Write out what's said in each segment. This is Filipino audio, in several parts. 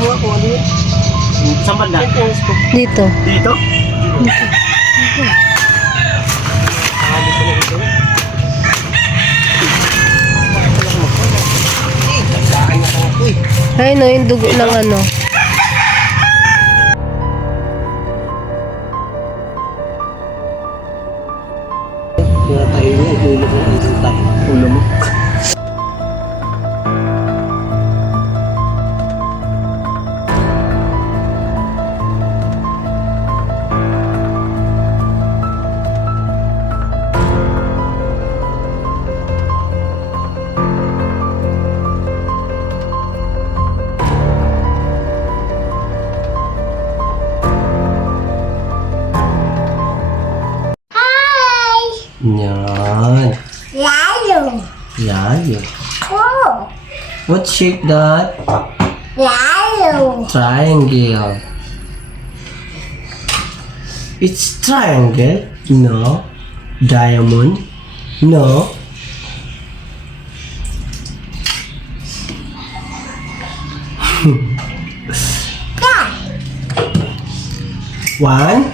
Huwag ko, ano yun? Saan banda? Dito. Dito? Ay, no, yung dugo ng ano. Kaya tayo mo, ulo ko, ulo mo. Yan. Layo. Layo. Oh. What shape that? Layo. Triangle. It's triangle. No. Diamond. No. One,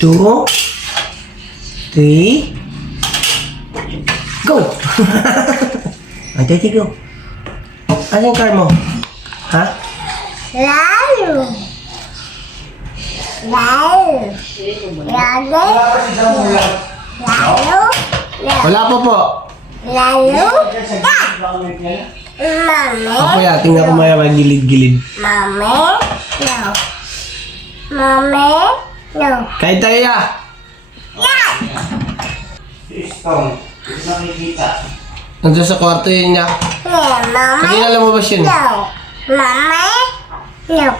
two, three, go! Ay, titi, go. Ano yung car mo? Ha? Layo. Layo. Layo. Layo. Wala po po. Layo. Mami. Ako ya, tingnan ko maya magilid-gilid. Mami. No. Mami. No. Kahit tayo ya. Yeah. Nandiyan sa kwarto yun niya. Yeah, mami. Kanina lumabas yun. No. Mami. No. Yeah.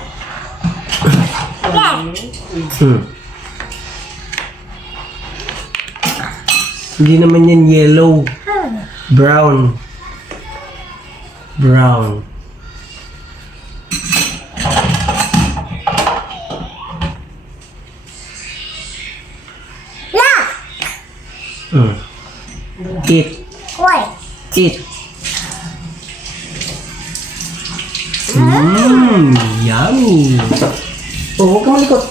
Hindi naman yan yellow. Brown. Brown. Look. Eat. Wait. Eat. Yummy. Oh, huwag ka malikot.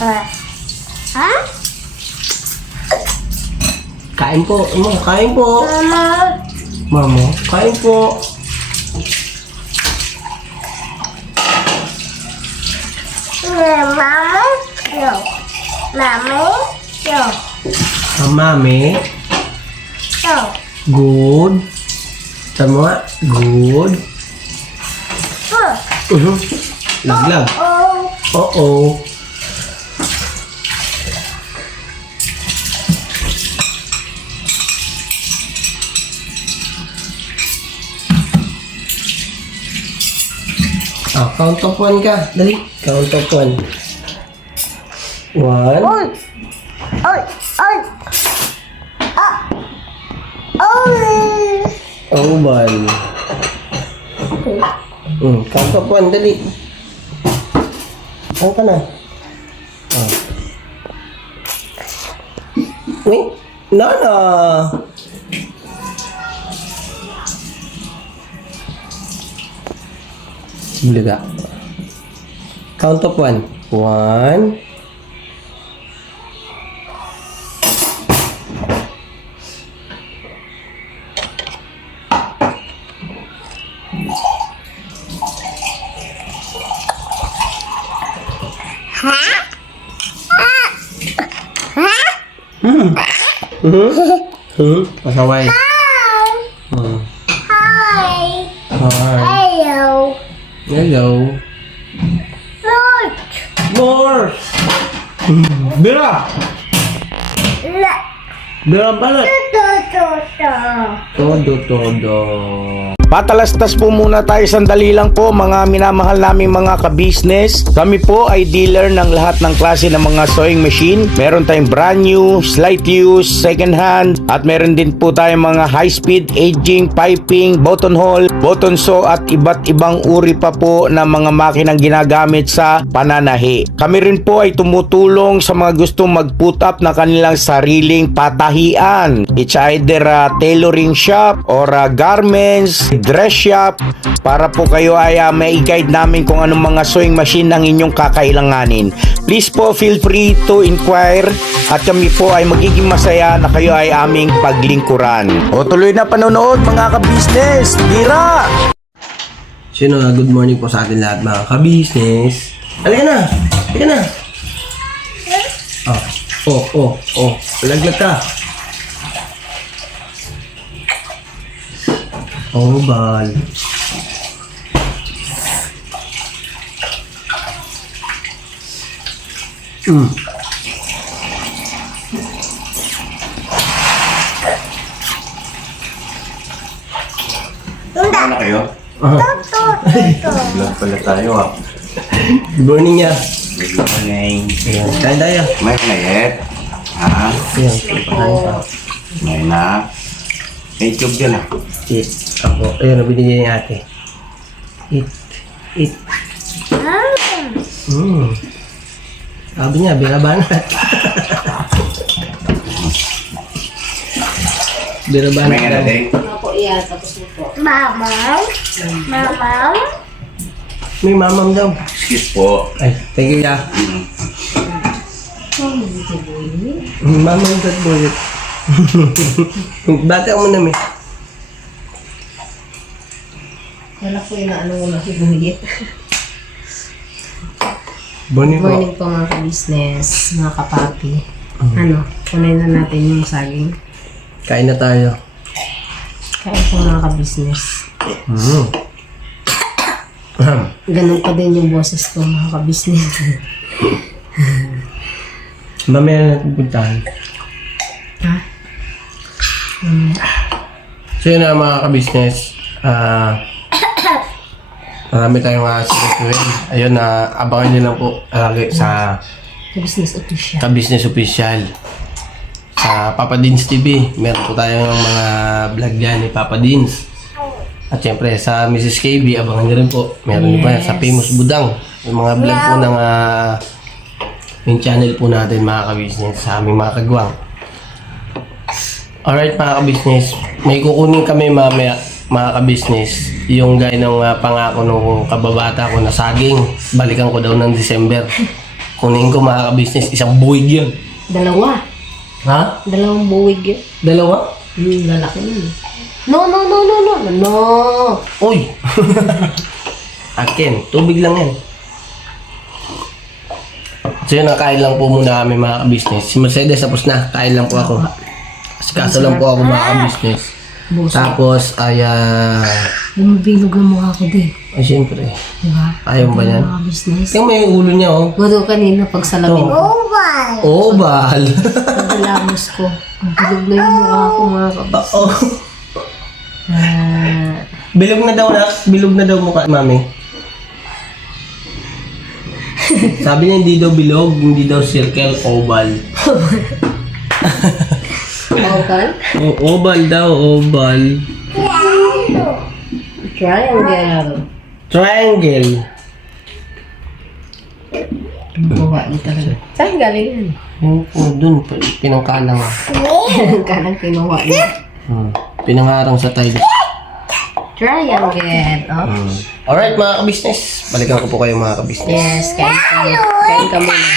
Huh? Kain po. Kain po. Mama. Mamo, kain po. Mama. No. Mami. No. Mami. No. Good. Tama. Good. Laglag. Oh. Oo. Count of one ka. Dali. Count of one. One. Oy. Oy. Oy. Ah. Oy. Oh, one. Count of one. Dali. Ano ka na? Wait. Nana. Bulaga. Count of one. One. Pasaway. Hi. Hi. Hello. Hello. Look. More. Bira. Look. Bira balik. Todo. Patalastas po muna tayo sandali lang po mga minamahal naming mga ka-business. Kami po ay dealer ng lahat ng klase ng mga sewing machine. Meron tayong brand new, slight use, second hand, at meron din po tayong mga high speed, aging, piping, button hole, button sew at iba't ibang uri pa po ng mga makinang ginagamit sa pananahi. Kami rin po ay tumutulong sa mga gustong mag-put up na kanilang sariling patahian. It's either a tailoring shop or garments, dress shop para po kayo ay may guide namin kung anong mga sewing machine ang inyong kakailanganin. Please po feel free to inquire at kami po ay magiging masaya na kayo ay aming paglingkuran. O tuloy na panonood mga ka-business. Gira! Sino good morning po sa atin lahat mga ka-business. Halika na! Halika na! Oh. Laglag ka. Oh, bal. Ano kayo? Vlog pala tayo Good morning niya. Good morning. Ayan, kain tayo. May kayet? Ha? Ayan, kain pa. May na. May tube dyan Ako, ayun, nabinigay niya ate. Eat. Sabi niya, birabanat. Birabanat. May nga natin. Mama. May mamam daw. Excuse po. Ay, thank you ya. Mamam that boy. Bata mo na may. Wala po yung ano mo na higuhit. Morning Good po. morning po mga ka-business, mga kapapi. Ano, kunin na natin yung saging. Kain na tayo. Kaya po mga ka-business. Ganun pa din yung boses ko mga ka-business. Mamaya na pupuntahan. Ha? So yun na mga ka-business. Marami tayong sinusuin. Ayun, abangan nyo lang po lagi sa Business official. ka-business official. Sa Papa Dins TV. Meron po tayong mga vlog dyan ni Papa Dins. At syempre sa Mrs. KB, abangan nyo rin po. Meron din pa yan sa Famous Budang. Yung mga vlog po ng yung channel po natin mga ka-business sa aming mga kagwang. Alright mga ka-business, may kukunin kami mamaya mga ka-business. Yung gaya ng pangako nung kababata ko na saging, balikan ko daw ng December. Kunin ko mga ka-business, isang buwig yun. Dalawa. Ha? Dalawang buwig yun. Dalawa? Lalaki yun. No. Uy! Akin, tubig lang yan. So yun, kain lang po muna kami mga ka-business. Si Mercedes tapos na, kain lang po ako. Kaso lang po ako mga ka-business. Buso. Tapos ay Bumubilog ng mukha ko din. ay syempre. Diba? Ayaw ba yan? Mga business. Tingnan mo yung ulo niya oh. Wado kanina pag salamin ko. Oval. Pagdalamos ko. Bilog na yung mukha ko mga ka-business. Oo. Bilog na daw na. Bilog na daw mukha, mami. Sabi niya hindi daw bilog, hindi daw circle, oval. Oval? Oval daw, oval. Triangle. Triangle. Buwa niya talaga. Saan galing yan? Yung dun, pinangkalang. Kanang kinuha niya. Pinangarang sa tiles. Triangle. Oh. Alright mga ka-business, balikan ko po kayo mga ka-business. Yes, kain ka. Kain ka muna.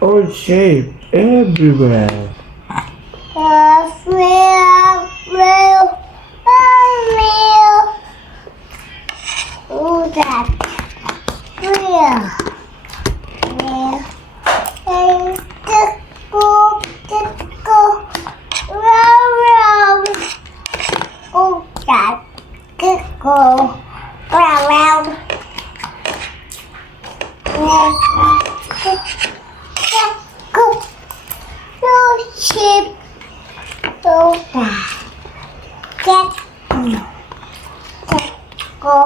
All shape everywhere. Go around. Go. No sheep. Go back. Get go.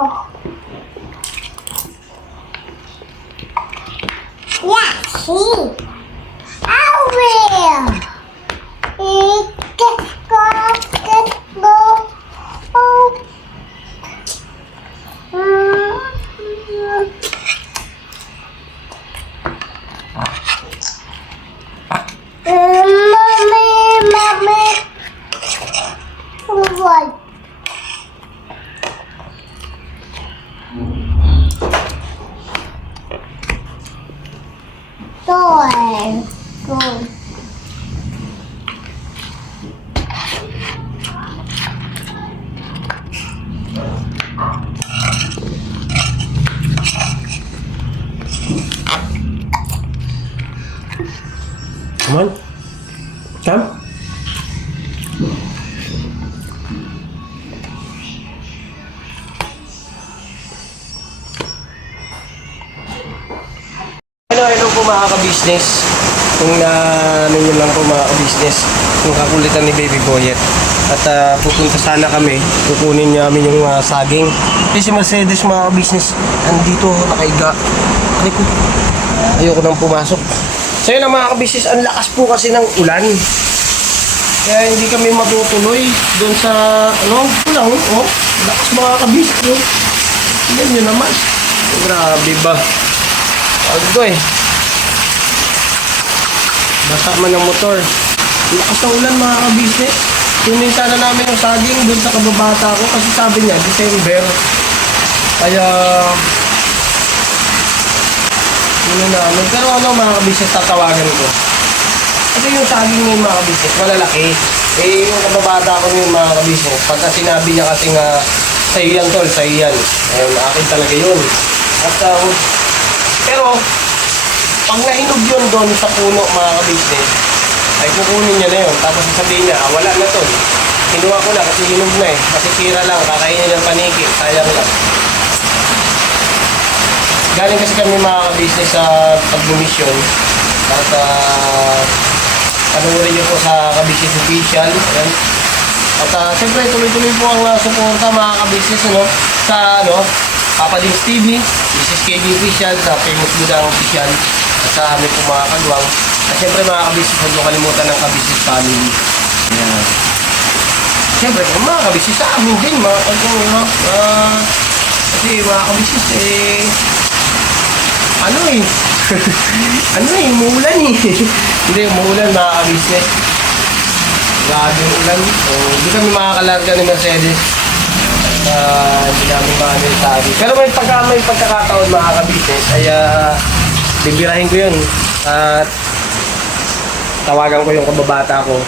Yeah, he. I will. Get go. Oh. Mommy. What? Toy. Go. Come on. Come. Hello po mga ka-business. Kung ano nyo lang po mga ka-business, yung kakulitan ni Baby Boyet. At pupunta sana kami, kukunin namin yung saging. Kasi si Mercedes mga ka-business, andito nakaiga. Ay ko, ayoko nang pumasok. So yun ang mga ka-business, ang lakas po kasi ng ulan. Kaya hindi kami matutuloy doon sa, ulang, lakas mga ka-business. Yan yun naman. Grabe ba? Agdo eh. Basa man ng motor. Lakas ng ulan mga ka-business. Kunin sana namin yung saging doon sa kababata ko kasi sabi niya, December. Kaya, yun namin. Pero mga ka-business, tatawagan ko. Kasi yung saging niya mga ka-business, malalaki. Eh, yung kababata ko yung mga ka-business, pagka sinabi niya kasi nga, sa'yo yan tol, sa'yo yan. Ayun, akin talaga yun. At, pero, pag nahinog yun doon sa puno mga ka-business, ay kukunin niya na yun. Tapos sasabihin niya, wala na to. Kinuha ko na kasi hinog na eh. Kasi tira lang, kakainin ng paniki. Sayang lang. Galing kasi kami mga ka-business sa pag-mission. At panurin niyo po sa ka-business official. Ayan. At siyempre, tuloy-tuloy po ang suporta mga ka-business sa Papa Dins TV, Mrs. KB Official, sa Famous Budang Official, at sa amin po mga kagwang. At siyempre mga ka-business, huwag mo kalimutan ng ka-business family. Ayan. Siyempre po mga ka-business sa amin din, mga kagwang. Kasi mga ka-business, umuulan eh. Hindi, umuulan mga ka-business. Grabe yung ulan. So, hindi kami makakalarga ni Mercedes. Hindi namin maano yung sabi. Pero may pagkakataon mga ka-business ay bibirahin ko yun. At tawagan ko yung kababata ko.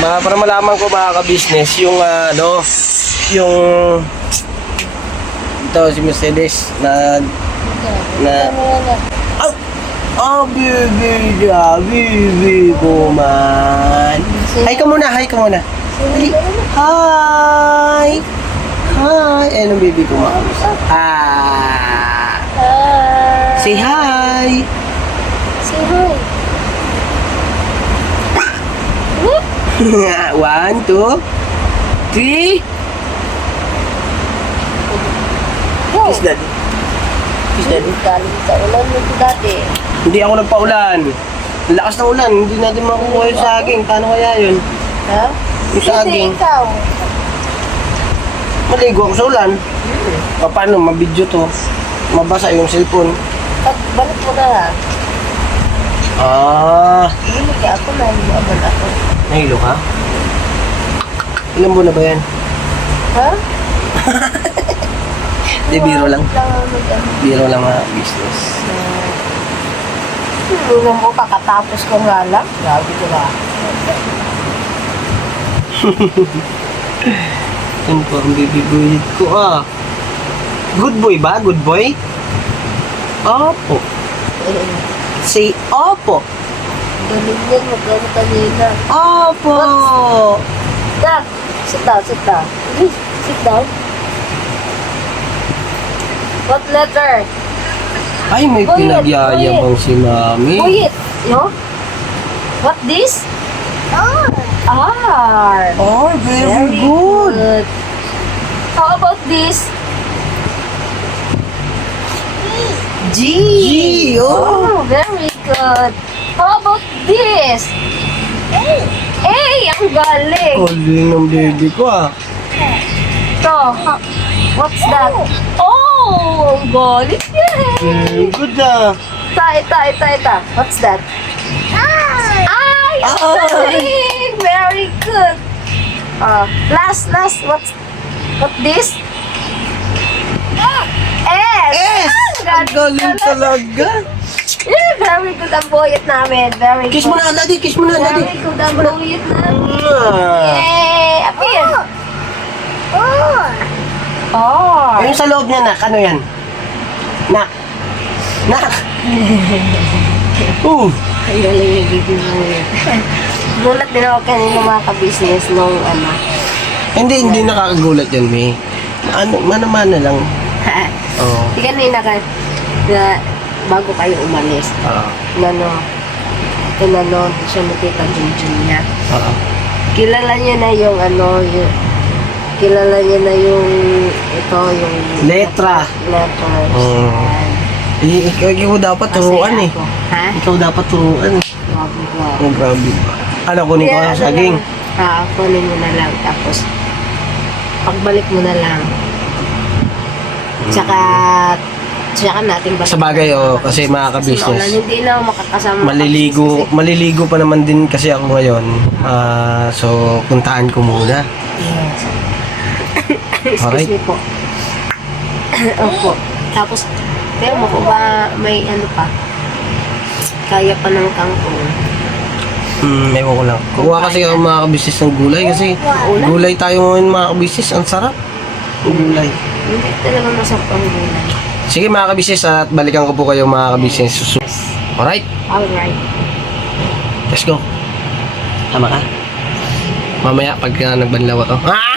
Para malaman ko mga ka-business yung ito si Mercedes na baby ko man. Hi ka muna. Dali. Hi. Anong baby ko man? Say hi. Say hi. 1, 2, 3. Kiss daddy. Galing sa ulan mo dati. Hindi ako nagpaulan. Ang lakas ng ulan, hindi natin makukuha yung saging. Paano kaya yun? Ha? Yung saging. Hindi ikaw. Maligo ako sa ulan. Paano? Mabidyo to. Mabasa yung cellphone. Pagbalik mo na ha. Hindi ka ako na abal ako. Nahilo ka? Ilang buwan na ba yan? Ha? Hindi, biro lang. Biro lang mga business. Tulungan mo kakatapos ko nga lang. Grabe ko ba? Yan po ang baby boy ko Good boy ba? Good boy? Opo. Say opo. Galing yan, magkano kanina. Opo. Dad, sit down. Please, sit down. What letter? Ay, may Boyet, pinagyayabang si mami. Wait, no? What this? R. Oh, very good. How about this? G. G, oh. Oh, very good. How about this? A, ang galing. Galing ng baby ko ah. Ito, what's that? Oh, ang galing yan. Very good ah. Ito. What's that? Ay, ang galing. Very good. Last, what this? S. Ang galing talaga. Yeah, very good ang boyet namin. Very Kiss good. mo na, daddy. Kiss mo na, daddy. Very good ang boyet namin. Ah. Yay! Appear! Oh! Yung sa loob niya, nak. Ano yan? Nak. Nak. Ang galing yung bibig mo yun. Gulat din ako kanina mga ka-business nung ano. Hindi nakakagulat yan, May. Mana-mana lang. Oo. Di kanina ka na bago kayo umalis. Oo. Tinanong siya ni Tita Junjun niya. Oo. Kilala niya na yung kilala niya na yung Letra. letters. Oo. Ikaw dapat turuan eh. Ha? Ikaw dapat turuan. Grabe ko. Oh, grabe. Ano, kunin ko Kaya ang saging. kunin mo na lang. Tapos, pagbalik mo na lang. Tsaka natin ba? Sa bagay, kasi mga ka-business. Hindi na ako makakasama. Maliligo pa naman din kasi ako ngayon. So, puntaan ko muna. Yes. Alright. Excuse me po. Opo. Tapos, pero mo kung ba may ano pa? Kaya pa ng kangkong. Ewan ko lang. Kuha kasi ako mga ka-business ng gulay kasi gulay tayo ngayon mga ka-business. Ang sarap. Gulay. Hindi talaga masarap ang gulay. Sige mga ka-business at balikan ko po kayo mga ka-business. Alright? Alright. Let's go. Tama ka? Mamaya pag nagbanlaw ako. Ah!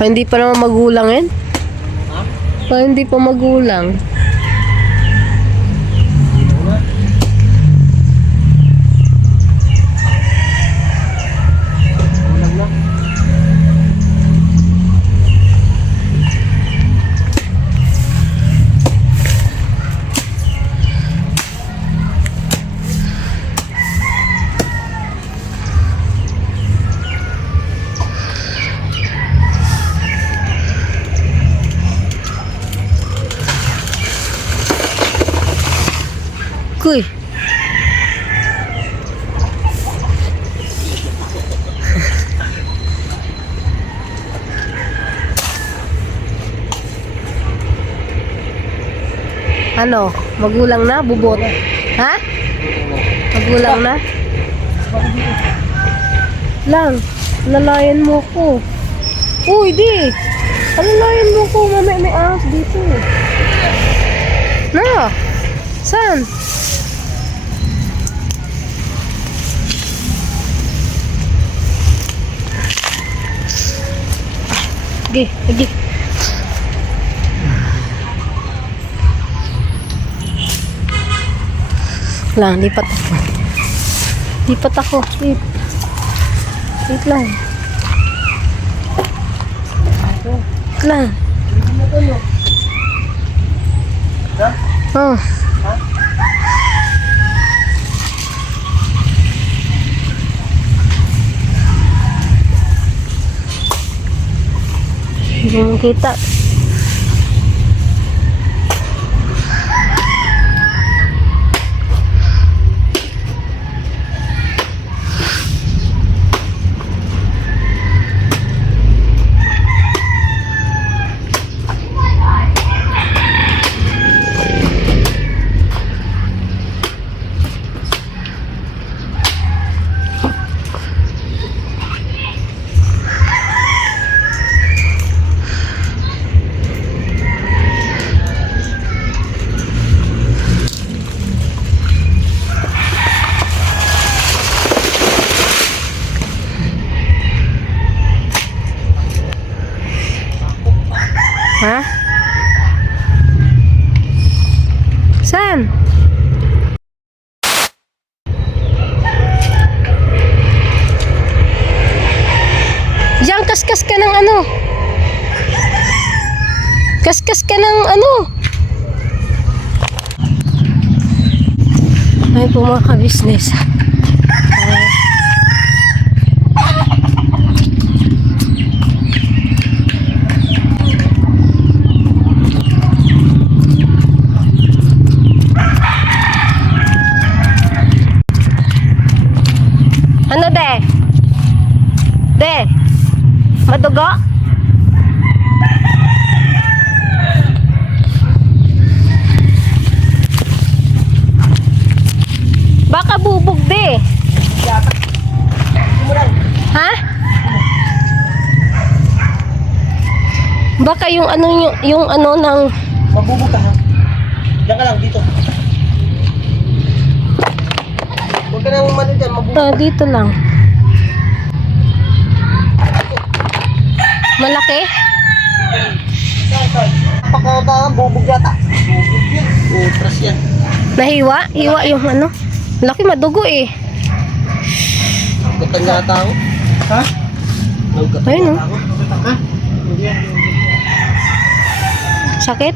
Hindi pa naman magulang yan? Hindi pa magulang. Kuy. Ano? Magulang na? Bubot? Ha? Magulang na? Lang. Lalayan mo ko. Uy, di. Lalayan mo ko. May ahas dito. Na. Saan? Sige. Lang, lipat ako. Wait lang. Lang. Oh. Hindi mo kita. Ha? Saan? ka ng ano. Kaskas ka ng ano. Ay po mga ka-business. Ano de? De? Madugo? Baka bubog de. Ha? Baka yung ano yung ano ng Mabubog ka ha? Diyan ka lang, dito. Huwag ka na umano dyan, mabubog. dito lang. Malaki? Pakabang, bubog yata. Bubog yan. Utras yan. Nahiwa? Hiwa yung ano? Laki madugo eh. Nagkatan yata ako. Ha? Nagkatan Ayun, yata ako. Ha? Hindi yan. Sakit?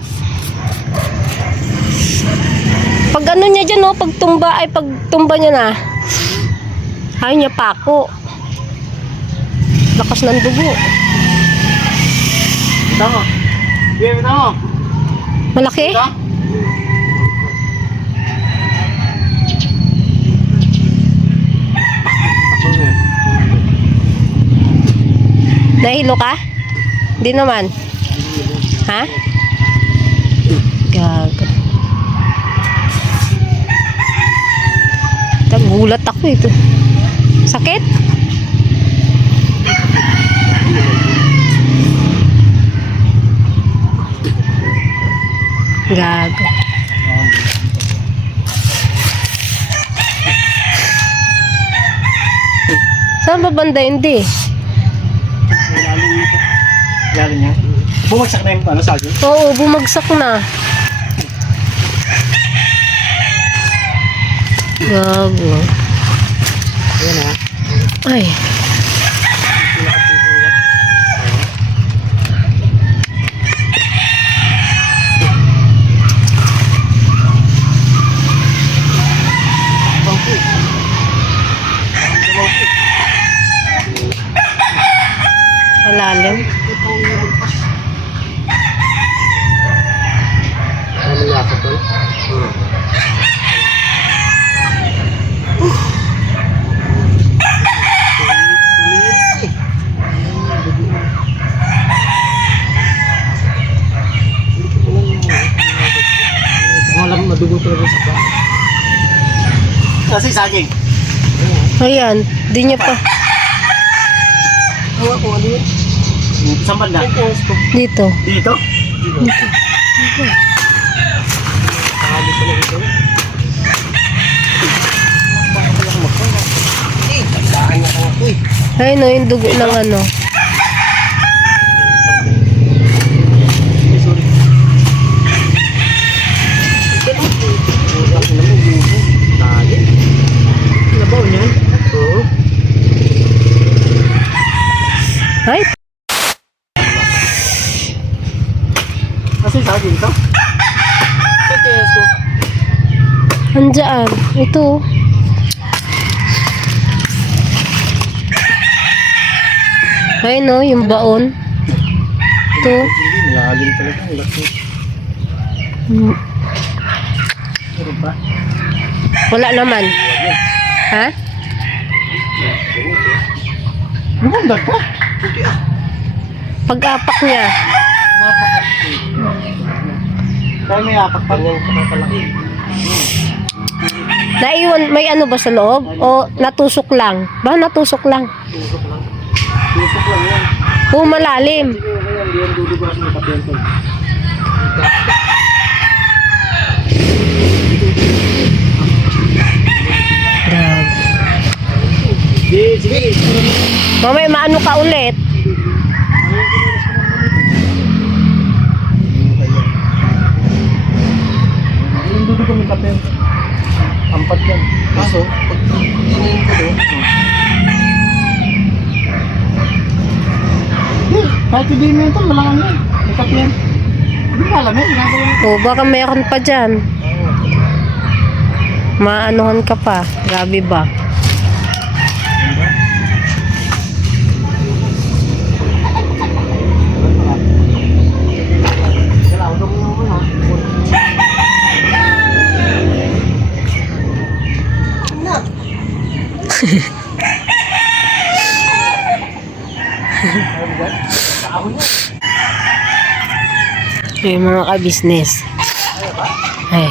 Pag ano niya dyan, pag tumba niya na, ayaw niya pako. Lakas ng dugo. Ito mo. Ito mo. Malaki? Nahilo ka? Hindi naman. Ha? Gago. Nagulat ako ito. Sakit? Gago. Saan ba banda hindi? Lalo niya. Bumagsak na yung ano sa akin. Oo, bumagsak na. Gago. Ayan ha. Ay. Malalim. Ano yasa to? Malam madugo talaga sa ba. Kasi saging. Ayan, di niya pa. Hawa ko ano yun? Saan banda? Dito. Dito? Dito. Ayun o, yung dugo ng ano. Nabaw niyan? Oo. Ay, Kasi saging to? andyan. Ito. Ayun o, yung baon. Ito. Hindi, malalim talaga. Ang laki. Hmm, Meron pa? Wala naman. Ha? Ang dagpa. Puti ah. Pag-apak niya. Kaya may apak pa niyang kapapalaki. Naiwan, may ano ba sa loob? O natusok lang? Ba, natusok lang? Tusok lang. Tusok lang yan. O malalim. Sige, ngayon, di yan dudugas ng kapyento. Sige. Mamaya maano ka ulit. Yung dudugas ng kapyento. Ampat yan. Kaso, pag tinayin ko doon, Kahit hindi mo ito, malangan yan. May kape yan. Hindi ka alam yan, ginagawa mo. O, baka mayroon pa dyan. Maanuhan ka pa. Grabe ba? Yung mga ka-business. Ay.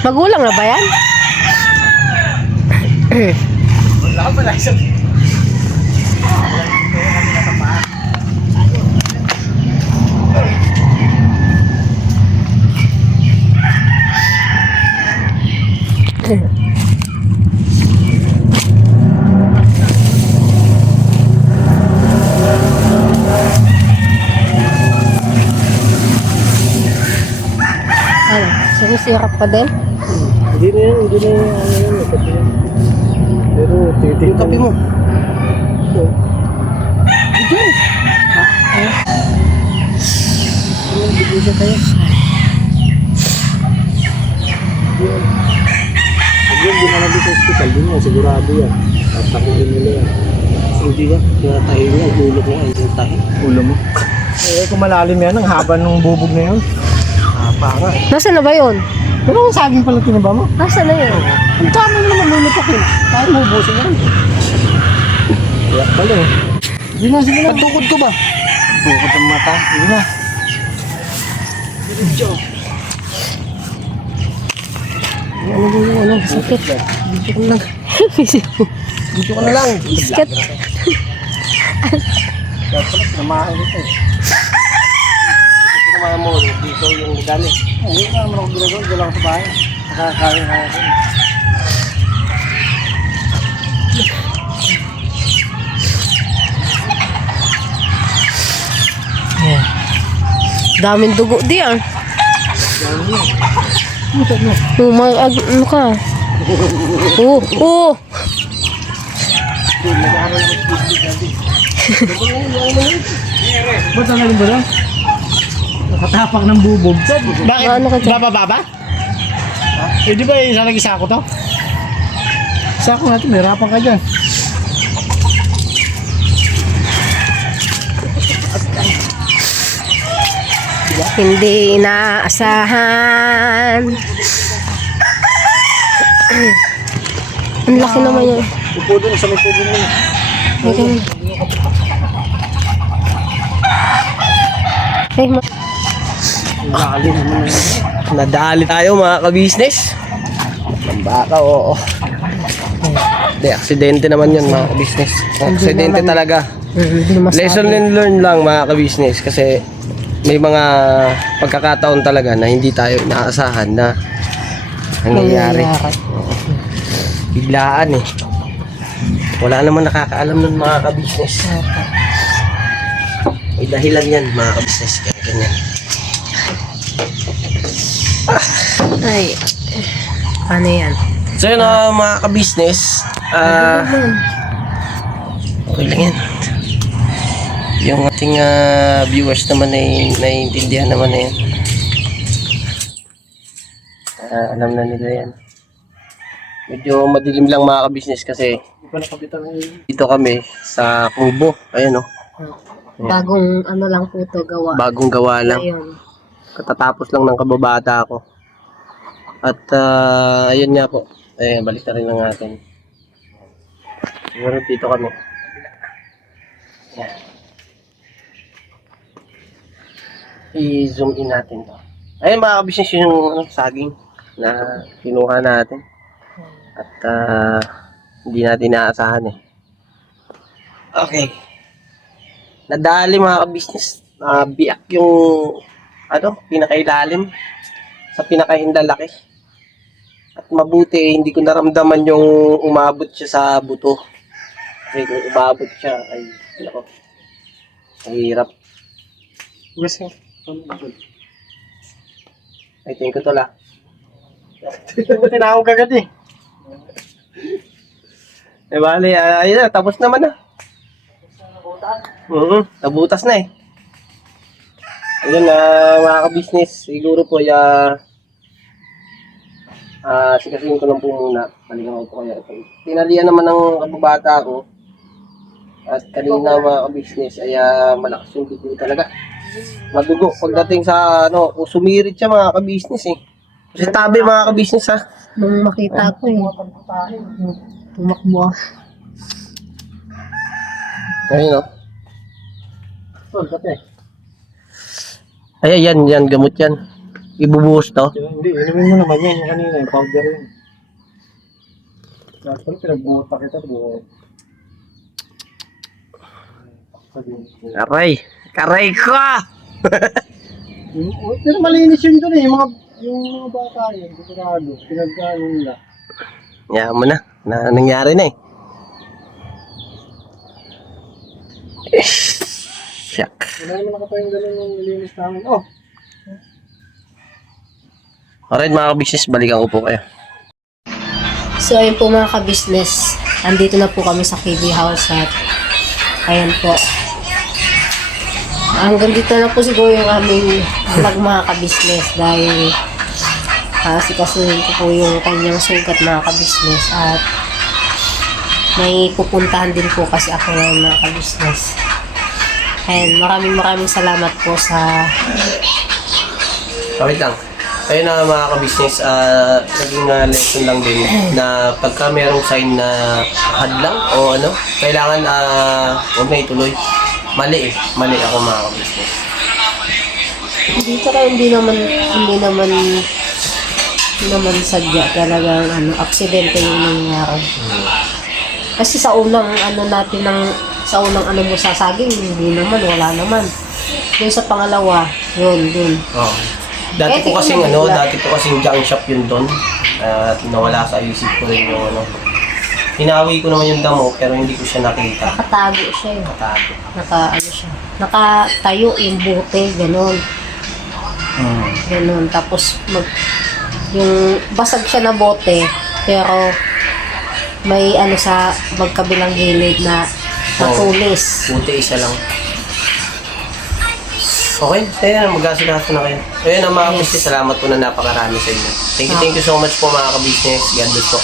Magulang na ba yan? Ano? Sumisirap ka din? Hindi na yan, hindi na yan. Ano yan, may kape yan. Pero titik. Yung kape mo. Pag yun, di ka na sa hospital, din yan, sigurado yan. Tatakutin nila yan. Hindi ba? Kaya tayo nga, ulo ko nga, yung tayo. Ulo mo. Eh, kung malalim yan, ang haba ng bubog na yun. Para. Nasaan na ba yun? Pero kung saging pala tinaba mo, Nasaan na yun? ang dami mo naman lulutok yun. Kaya mo ubusin yan. Kaya pala eh. Hindi na, sige na. Patukod ko ba? Tukod ang mata. Sige na. Ano? Sakit. Dito ko na lang. Dito ko na lang. Sakit. Kaya pala, sinamahan ito eh. Dito ko naman mo. Dito yung gamit. Hindi na naman ako ginagawa. Dito lang sa bahay. Nakakaya-kaya ko. Yeah. Daming dugo di ah. Ano ka? Oo. Ba't ang galing ba lang? Nakatapak ng bubog. Bakit? Ano ka dyan? Baba? Eh di ba isa lagi sako to? Sako natin, may hirapan ka dyan. Hindi inaasahan. Ang laki naman yun. Upo doon, sa may tubig mo. Ay, Lalim naman na yun. Nadali tayo mga ka-business. Ang baka, oo. Hindi, aksidente naman yun mga ka-business. Aksidente talaga. hindi masabi. Lesson and learn lang mga ka-business kasi may mga pagkakataon talaga na hindi tayo inaasahan na nangyayari. Biglaan eh. Wala naman nakakaalam nun mga ka-business. May dahilan yan mga ka-business. Kaya ganyan. Ay, paano yan? So yun mga ka-business. Okay lang yan. Yung ating viewers naman ay naiintindihan naman na yan. Alam na nila yan. Medyo madilim lang mga ka-business kasi dito kami sa kubo. Ayun o. Bagong ano lang po to gawa. Bagong gawa lang. Ayun. Katatapos lang ng kababata ako. At ayun nga po. Balik na rin lang natin. Siguro dito kami. Yan. I-zoom in natin to. Ayun mga ka-business yung saging na kinuha natin. At hindi natin inaasahan eh. Okay. Nadali mga ka-business. Biyak yung pinakailalim sa pinakahindalaki. At mabuti hindi ko naramdaman yung umabot siya sa buto. Kasi kung umabot siya ay nako. Mahirap. Ay, thank you tol ah. Tinawag agad eh. Eh, bali, ayun na, tapos naman na. Nabutas na eh. Ayun na, mga ka-business, siguro po, sikasuhin ko lang po muna. Balikan ko po kaya ito. Tinalian naman ng kababata ko. At kanina mga ka-business, ay malakas yung dugo talaga. Madugo. Pagdating sa, sumirit siya mga ka-business eh. Kasi tabi mga ka-business ha. Nung makita ko eh. Tumakbo. Ayun o. Tol, kape. Ay, yan, gamot yan. Ibubuhos to. Hindi, inumin mo naman yan. Yung kanina, yung powder yun. Pero pinagbuhot pa kita, buhot. Aray ko! Pero malinis yun doon eh. Yung mga bata yun, sigurado. Pinagkano nila. Yan mo na. Nangyari na eh. Syak. Wala naman nakapayang ganun yung malinis namin. Oh! Alright mga ka-business, balikan ko po kayo. So ayun po mga ka-business, andito na po kami sa KB House at ayan po. Hanggang dito na po siguro yung aming vlog mga ka-business dahil sikasuhin ko po yung kanyang sugat mga ka-business at may pupuntahan din po kasi ako ngayon mga ka-business. And maraming salamat po sa Wait lang. Ayun na mga ka-business, naging lesson lang din na pagka merong sign na hadlang o kailangan huwag na ituloy. Mali ako mga ka-business. hindi naman sadya talagang aksidente yung nangyari. Kasi sa unang sa unang mo sasaging, wala naman. Doon sa pangalawa, dun. Oh. Dati po kasing junk shop yun doon. At nawala sa isip ko rin yung hinawi ko naman yung damo pero hindi ko siya nakita. Nakatago siya eh. Nakatago. Nakatayo yung bote, gano'n. Gano'n. Tapos yung basag siya na bote, pero may sa magkabilang gilid na natulis. Buti isa lang. Okay, ayan, mag-asikaso na kayo. Ayun ang mga business, salamat po na napakarami sa inyo. Thank you so much po mga ka-business. God bless po.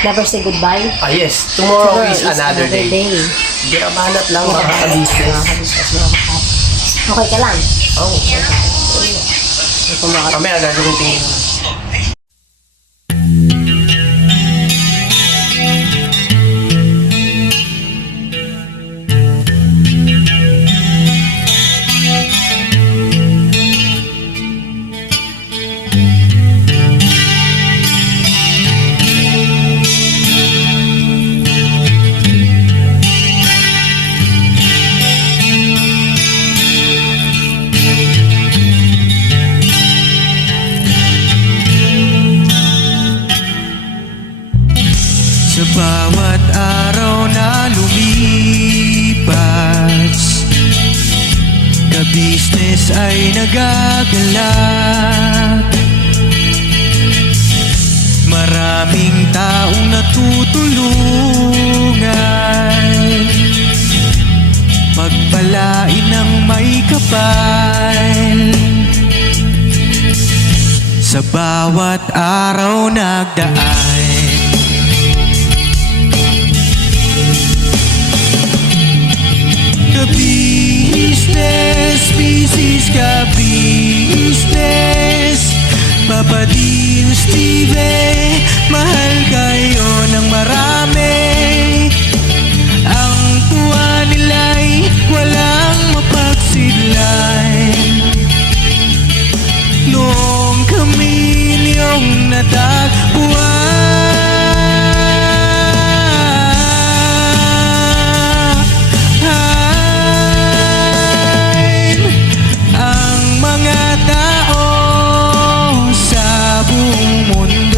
Never say goodbye. Yes, tomorrow is another day. Hindi ka banat lang mga ka-business. Okay ka lang? Oh, Ito mga mamaya gagawin tingin. Sa bawat araw na lumipas, ka-business ay nagagalak. Maraming taong natutulungan, pagpalain ng may kapal. Sa bawat araw nagdaan, business, ka-business, Papa Dean, Steve, mahal kayo ng marami. Ang tuwa nila'y walang mapagsidlay. Noong kami niyong natagpuan, ang mga tao sa buong mundo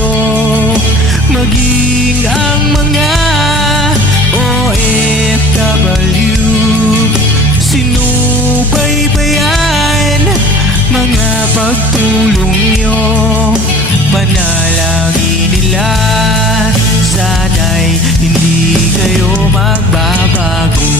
magbabago.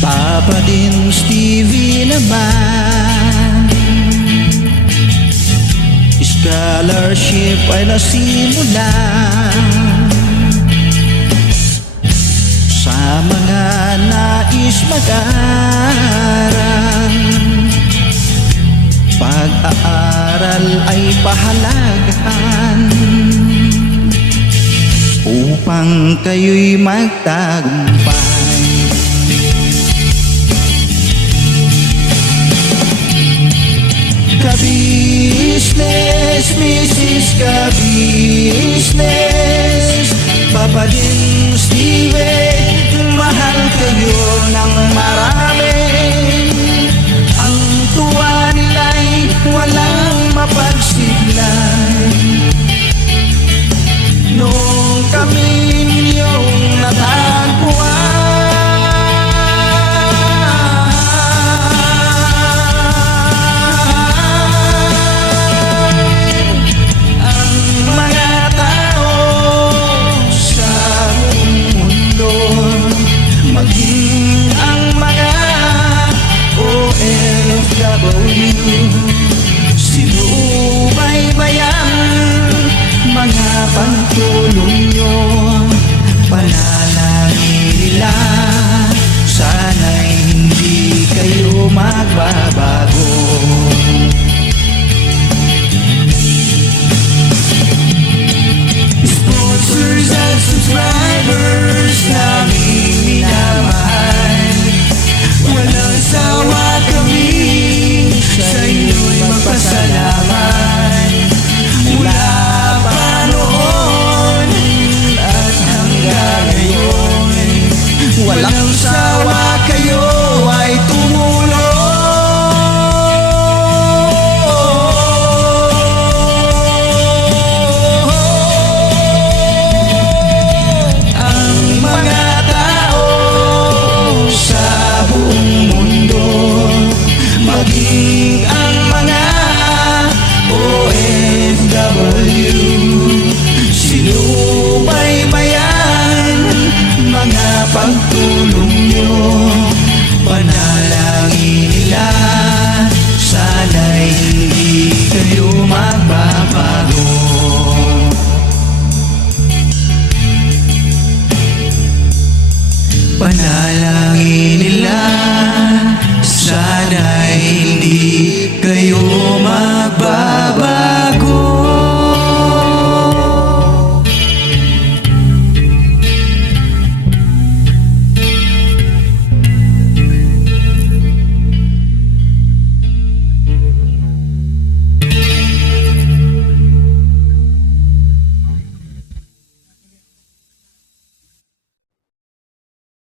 Papa Dins TV naman, scholarship ay nasimula sa mga nais mag-aral. Pag-aaral ay pahalagahan upang kayo'y magtagumpay. Ka-business, Mrs. Ka-business,